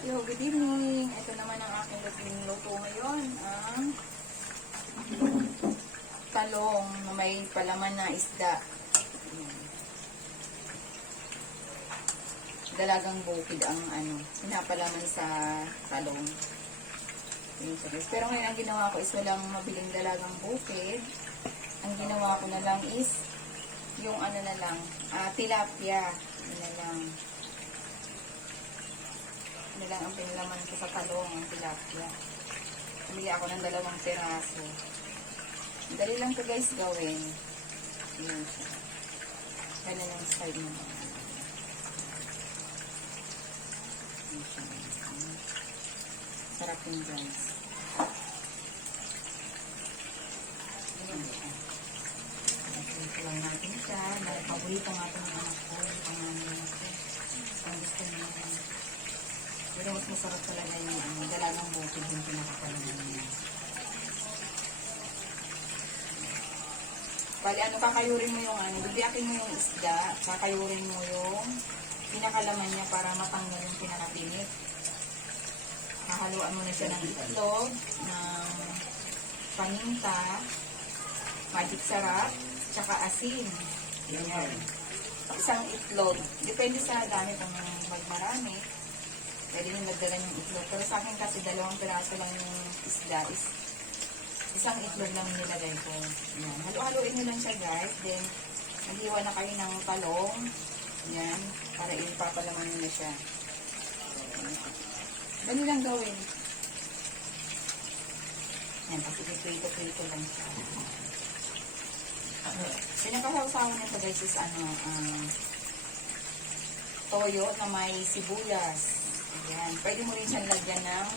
Hello, good evening. Ito naman ang aking luto ngayon. Ang talong na may palaman na isda. Dalagang bukid ang pinapalaman sa talong. Pero ngayon ang ginawa ko is walang mabiling dalagang bukid. Ang ginawa ko na lang is yung tilapia. Yun na lang. Yun lang ang pinalaman ko sa talong, ang tilapia. Pumili ako ng 2 piraso. Dali lang to guys gawin. Yun siya. Kaya lang side mo. Yun siya. Sarap yun guys. Yun siya. Ito lang natin siya. Paborito nga ito ng anak ko. Pangalan ko. Ang gusto niya. Pero mas masarap talaga yung dalagang bukid yung pinakapalaman niya. Bali, kakayurin mo yung bibiyakin mo yung isda, kakayurin mo yung pinakalaman niya para matanggal yung pinakapinit. Hahaluan mo na siya ng itlog, ng paminta, magic sarap, tsaka asin. Yan. Isang itlog. Depende sa dami kung marami. Pwede nyo nagdagan yung itlog. Pero sa akin kasi 2 piraso lang yung isda. Isang itlog lang nilagay ko. Yan. Halu-haluin nyo lang siya guys. Then, maghiwa na kayo ng talong. Yan. Para ipapalaman nyo na siya. Dali lang gawin. Yan. Kasi prito-prito lang siya. Pinakasawsawan nito guys is toyo na may sibuyas. Ayan. Pwede mo rin siyang lagyan ng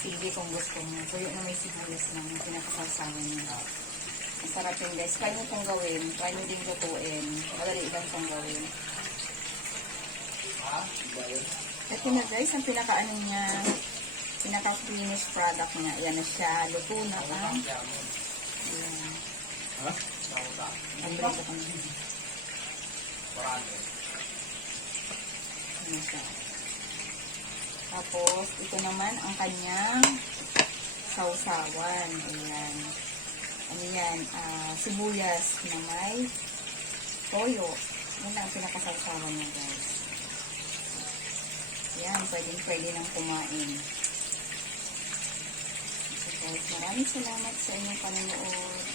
sili kung gusto mo. Toyo na may sibuyas lang yung pinakasawsawan niya. Masarap yun guys. Kaya nyo itong gawin. Kaya nyo din lutuin. Madali lang itong gawin. Ito na guys, ang niya, pinaka-finished product niya. Ayan na siya. Luto na ang ayan. Ang brito ko na. Ayan siya. Tapos, ito naman ang kanyang sausawan. Ayan. Ano yan? Sibuyas na may toyo. Yan ang pinakasausawan niya, guys. Ayan, pwede nang kumain. So, guys, maraming salamat sa inyong panonood.